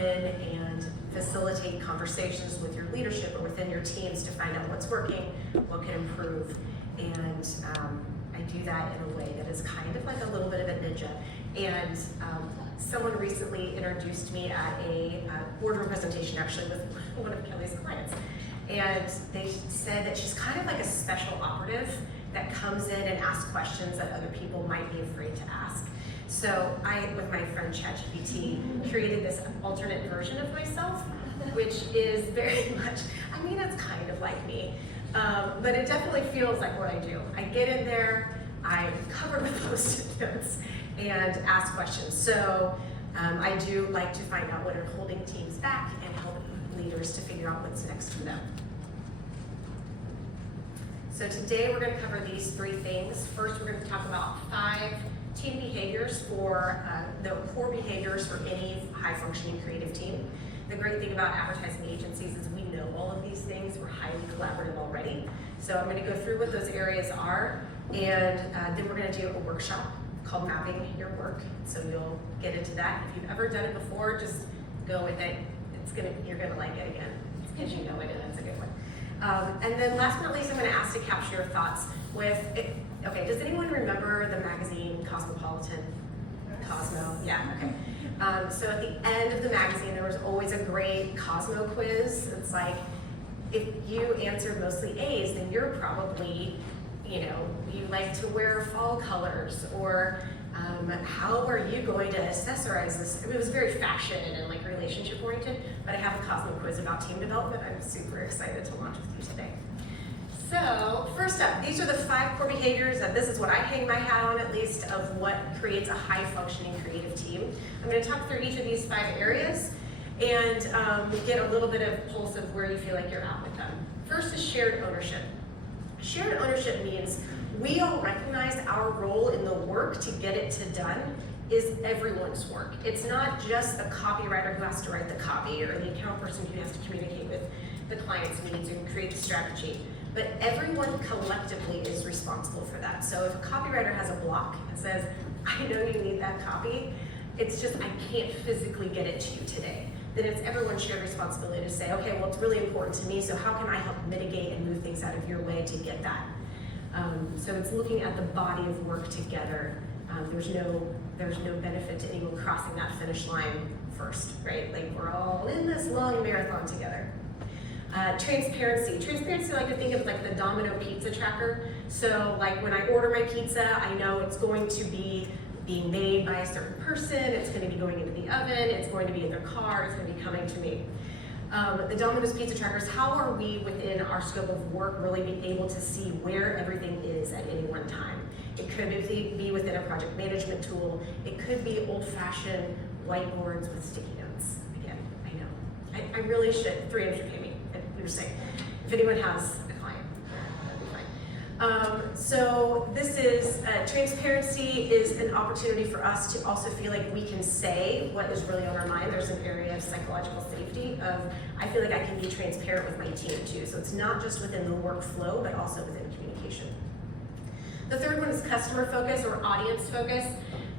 in and facilitate conversations with your leadership or within your teams to find out what's working, what can improve, and I do that in a way that is kind of like a little bit of a ninja. And someone recently introduced me at a boardroom presentation actually with one of Kelly's clients. And they said that she's kind of like a special operative that comes in and asks questions that other people might be afraid to ask. So I, with my friend ChatGPT, created this alternate version of myself, which is very much, I mean, it's kind of like me, but it definitely feels like what I do. I get in there, I'm covered with Post-it notes, and ask questions. So I do like to find out what are holding teams back and help leaders to figure out what's next for them. So today we're going to cover these 3 things. First, we're going to talk about 5 team behaviors for the core behaviors for any high-functioning creative team. The great thing about advertising agencies is we know all of these things. We're highly collaborative already. So I'm going to go through what those areas are, and then we're going to do a workshop called Mapping Your Work. So you'll get into that. If you've ever done it before, just go with it. You're going to like it again because you know it, and it's a good one. And then last but not least, I'm going to ask to capture your thoughts with, okay, does anyone remember the magazine Cosmopolitan? Cosmo, yeah, okay. So at the end of the magazine, there was always a great Cosmo quiz. It's like, if you answered mostly A's, then you're probably, you know, you like to wear fall colors, or how are you going to accessorize this? I mean, it was very fashion and like relationship oriented, but I have a Cosmo quiz about team development. I'm super excited to launch with you today. So first up, these are the 5 core behaviors, and this is what I hang my hat on at least, of what creates a high functioning creative team. I'm going to talk through each of these 5 areas and get a little bit of pulse of where you feel like you're at with them. First is shared ownership. Shared ownership means we all recognize our role in the work to get it to done is everyone's work. It's not just the copywriter who has to write the copy or the account person who has to communicate with the client's needs and create the strategy, but everyone collectively is responsible for that. So if a copywriter has a block and says, I know you need that copy, it's just I can't physically get it to you today, then it's everyone's shared responsibility to say, okay, well, it's really important to me, so how can I help mitigate and move things out of your way to get that? So it's looking at the body of work together. There's no benefit to anyone crossing that finish line first, right? Like we're all in this long marathon together. Transparency. Transparency, I like to think of like the Domino pizza tracker. So like when I order my pizza, I know it's going to be being made by a certain person, it's going to be going into the oven, it's going to be in their car, it's going to be coming to me. The Domino's pizza trackers, how are we within our scope of work really being able to see where everything is at any one time? It could be within a project management tool. It could be old-fashioned whiteboards with sticky notes. Again, I know. I really should, 3M should pay me, we were saying. If anyone has a client, that'd be fine. So this is, transparency is an opportunity for us to also feel like we can say what is really on our mind. There's an area of psychological safety of, I feel like I can be transparent with my team too. So it's not just within the workflow, but also within communication. The third one is customer focus or audience focus.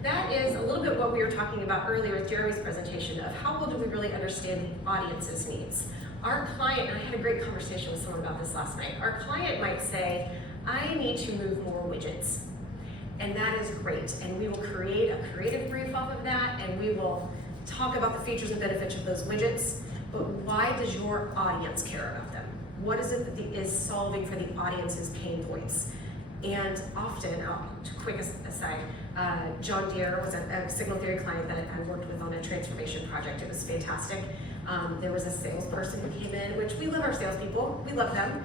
That is a little bit what we were talking about earlier with Jeremy's presentation of how well do we really understand the audience's needs. Our client, and I had a great conversation with someone about this last night, our client might say, I need to move more widgets. And that is great. And we will create a creative brief off of that, and we will talk about the features and benefits of those widgets. But why does your audience care about them? What is it that is solving for the audience's pain points? And often, quick aside, John Deere was a signal theory client that I worked with on a transformation project. It was fantastic. There was a salesperson who came in, which we love our salespeople, we love them,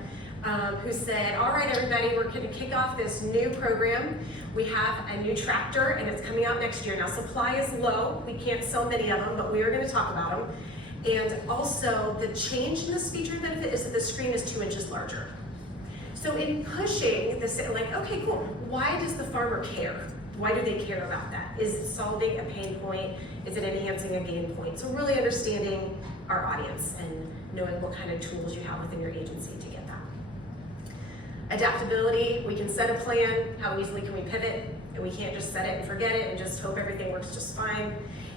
who said, all right, everybody, we're going to kick off this new program. We have a new tractor, and it's coming out next year. Now, supply is low. We can't sell many of them, but we are going to talk about them. And also, the change in this feature benefit is that the screen is 2 inches larger. So in pushing this, like, okay, cool, why does the farmer care? Why do they care about that? Is it solving a pain point? Is it enhancing a gain point? So really understanding our audience and knowing what kind of tools you have within your agency to get that. Adaptability, we can set a plan. How easily can we pivot? And we can't just set it and forget it and just hope everything works just fine.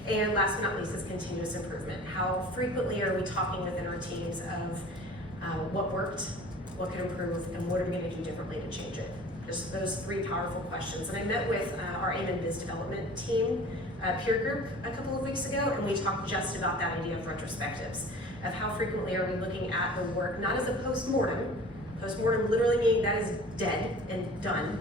And last but not least is continuous improvement. How frequently are we talking within our teams of what worked, what could improve, and what are we going to do differently to change it? Just those 3 powerful questions. And I met with our AMIN Biz Development team peer group a couple of weeks ago, and we talked just about that idea of retrospectives, of how frequently are we looking at the work, not as a post-mortem. Post-mortem literally meaning that is dead and done,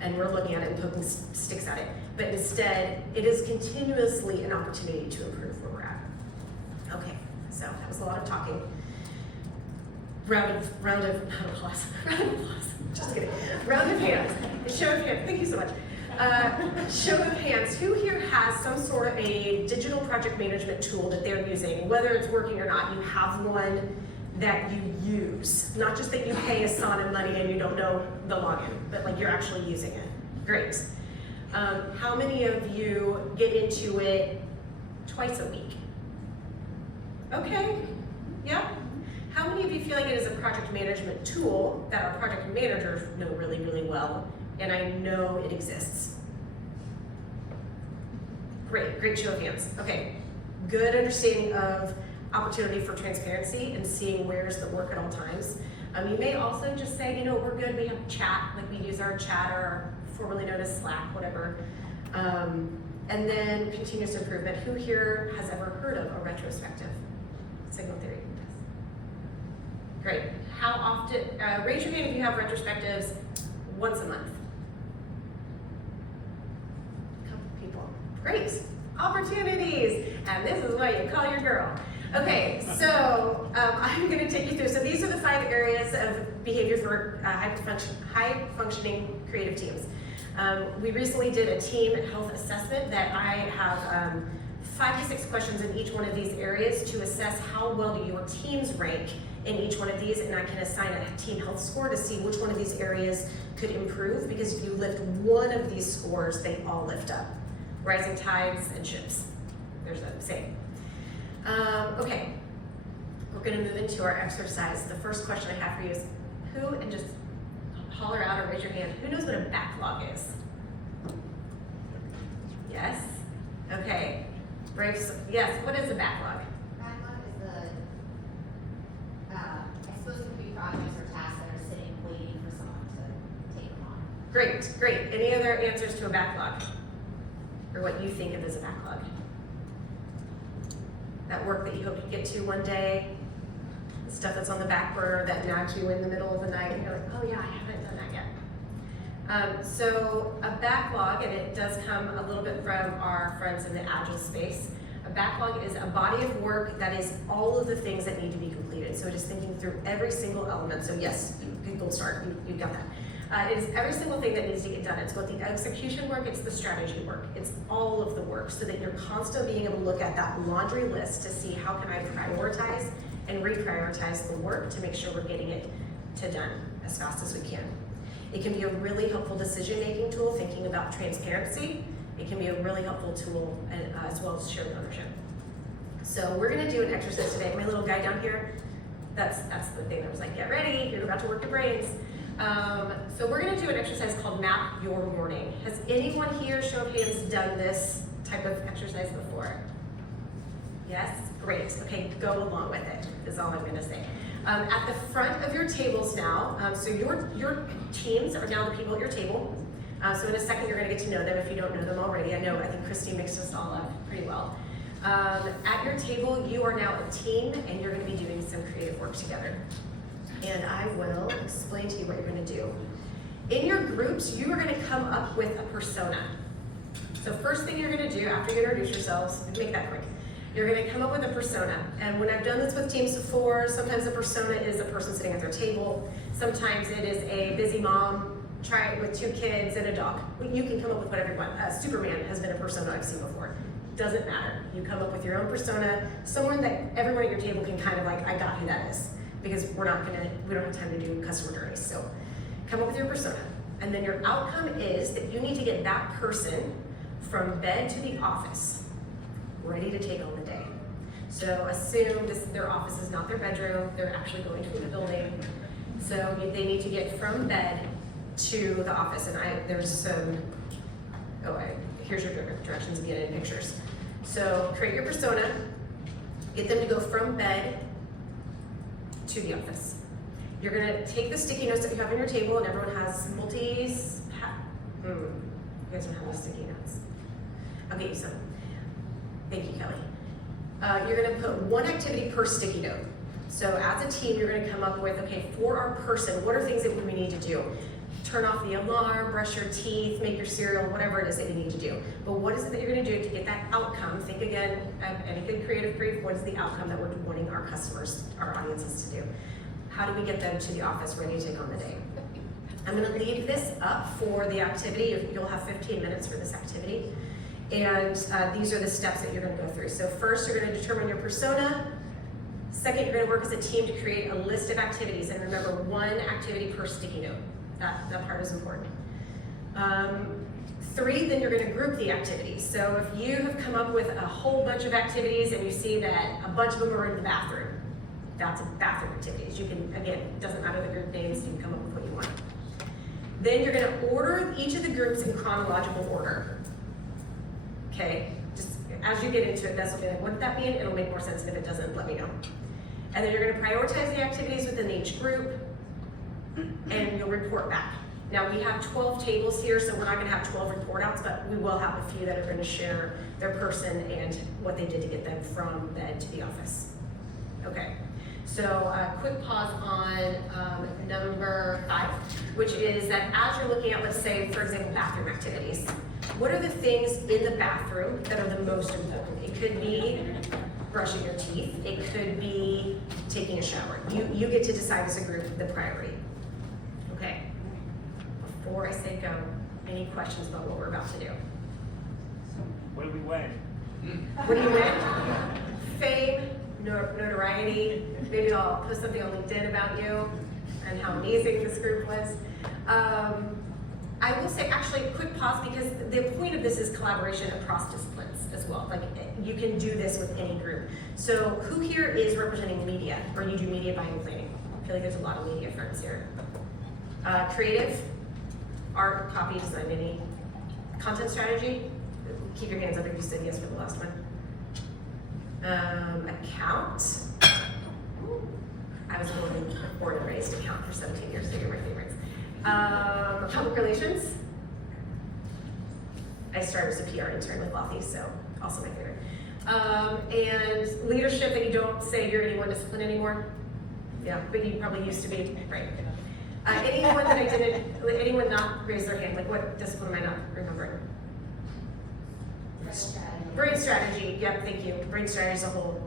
and we're looking at it and poking sticks at it. But instead, it is continuously an opportunity to improve where we're at. Okay, so that was a lot of talking. Round of applause. Just kidding. Round of hands. Show of hands. Thank you so much. Show of hands. Who here has some sort of a digital project management tool that they're using, whether it's working or not? You have one that you use, not just that you pay Asana money and you don't know the login, but like you're actually using it. Great. How many of you get into it twice a week? Okay. Yeah. How many of you feel like it is a project management tool that our project managers know really, really well, and I know it exists? Great show of hands. Okay, good understanding of opportunity for transparency and seeing where's the work at all times. You may also just say, we're good, we have chat, like we use our chat or formerly known as Slack, whatever. And then continuous improvement. Who here has ever heard of a retrospective? Signal theory. Great. How often, raise your hand if you have retrospectives once a month. A couple people. Great. Opportunities. And this is what you call your girl. Okay, so I'm going to take you through. So these are the 5 areas of behavior for high-functioning creative teams. We recently did a team health assessment that I have 5 to 6 questions in each one of these areas to assess how well do your teams rank in each one of these, and I can assign a team health score to see which one of these areas could improve, because if you lift one of these scores, they all lift up. Rising tides and ships. There's a saying. Okay, we're gonna move into our exercise. The first question I have for you is, who, and just holler out or raise your hand, who knows what a backlog is? Yes? Okay. Braves, yes, what is a backlog? Backlog is I suppose it could be projects or tasks that are sitting waiting for someone to take them on. Great. Any other answers to a backlog? Or what you think of as a backlog? That work that you hope you get to one day, the stuff that's on the back burner that nags you in the middle of the night, and you're like, oh yeah, I haven't done that yet. So a backlog, and it does come a little bit from our friends in the Agile space, a backlog is a body of work that is all of the things that need to be completed. So just thinking through every single element. So yes, good gold star, you got that. It is every single thing that needs to get done. It's both the execution work, it's the strategy work. It's all of the work, so that you're constantly being able to look at that laundry list to see how can I prioritize and reprioritize the work to make sure we're getting it to done as fast as we can. It can be a really helpful decision-making tool, thinking about transparency. It can be a really helpful tool as well as shared ownership. So we're gonna do an exercise today. My little guy down here, that's the thing that was like, get ready, you're about to work your brains. So we're gonna do an exercise called Map Your Morning. Has anyone here, show of hands, done this type of exercise before? Yes? Great. Okay, go along with it, is all I'm gonna say. At the front of your tables now, so your teams are now the people at your table. So in a second you're gonna get to know them if you don't know them already. I think Christy mixed us all up pretty well. At your table, you are now a team and you're gonna be doing some creative work together. And I will explain to you what you're gonna do. In your groups, you are gonna come up with a persona. So first thing you're gonna do after you introduce yourselves, make that quick. You're gonna come up with a persona. And when I've done this with teams before, sometimes a persona is a person sitting at their table. Sometimes it is a busy mom with 2 kids and a dog. You can come up with whatever you want. Superman has been a persona I've seen before. Doesn't matter. You come up with your own persona, someone that everyone at your table can kind of like, I got who that is. Because we don't have time to do customer journeys. So come up with your persona. And then your outcome is that you need to get that person from bed to the office, ready to take on the day. So assume their office is not their bedroom, they're actually going to the building. So they need to get from bed to the office. And there's some, here's your directions again in pictures. So create your persona, get them to go from bed to the office. You're gonna take the sticky notes that you have on your table, and everyone has multis. You guys don't have any sticky notes. I'll get you some. Thank you, Kelly. You're gonna put one activity per sticky note. So as a team, you're gonna come up with, okay, for our person, what are things that we need to do? Turn off the alarm, brush your teeth, make your cereal, whatever it is that you need to do. But what is it that you're gonna do to get that outcome? Think again, any good creative brief, what is the outcome that we're wanting our customers, our audiences to do? How do we get them to the office ready to take on the day? I'm gonna leave this up for the activity. You'll have 15 minutes for this activity. And these are the steps that you're gonna go through. So first, you're gonna determine your persona. Second, you're gonna work as a team to create a list of activities. And remember, one activity per sticky note. That part is important. 3, then you're gonna group the activities. So if you have come up with a whole bunch of activities and you see that a bunch of them are in the bathroom, that's bathroom activities. You can, again, it doesn't matter the group names, you can come up with what you want. Then you're gonna order each of the groups in chronological order. Okay, just as you get into it, that's what you're like, what did that mean? It'll make more sense, and if it doesn't, let me know. And then you're gonna prioritize the activities within each group, and you'll report back. Now we have 12 tables here, so we're not gonna have 12 report outs, but we will have a few that are gonna share their person and what they did to get them from bed to the office. Okay, so quick pause on number 5, which is that as you're looking at, let's say, for example, bathroom activities, what are the things in the bathroom that are the most important? It could be brushing your teeth, it could be taking a shower. You get to decide as a group the priority. Okay, before I say go, any questions about what we're about to do? What do we win? What do you win? Fame, notoriety. Maybe I'll post something on LinkedIn about you and how amazing this group was. I will say, actually, quick pause, because the point of this is collaboration across disciplines as well. Like, you can do this with any group. So who here is representing media, or you do media buying and planning? I feel like there's a lot of media friends here. Creative, art, copy, design, any. Content strategy, keep your hands up if you said yes for the last one. Account, I was born and raised account for 17 years, so you're my favorites. Public relations, I started as a PR intern with Lothy, so also my favorite. And leadership, that you don't say you're any one discipline anymore. Yeah, but you probably used to be, right? Anyone that I didn't, anyone not raise their hand, like what discipline am I not remembering? Brain strategy, yep, thank you. Brain strategy as a whole.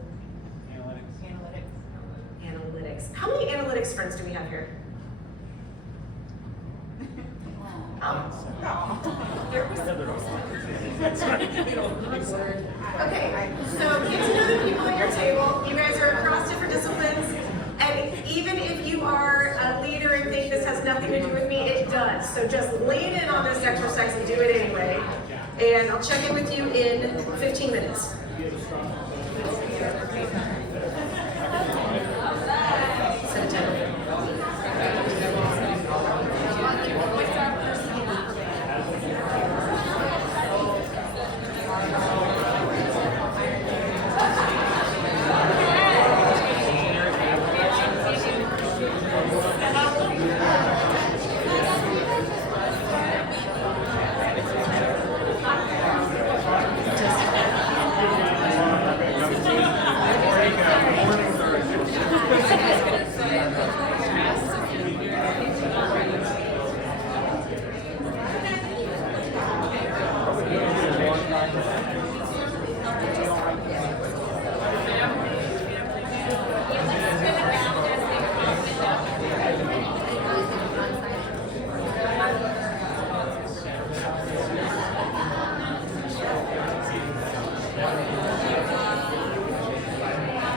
Analytics. How many analytics friends do we have here? Okay, so get to know the people at your table. You guys are across different disciplines, and even if you are a leader and think this has nothing to do with me, it does. So just lean in on this exercise and do it anyway. And I'll check in with you in 15 minutes.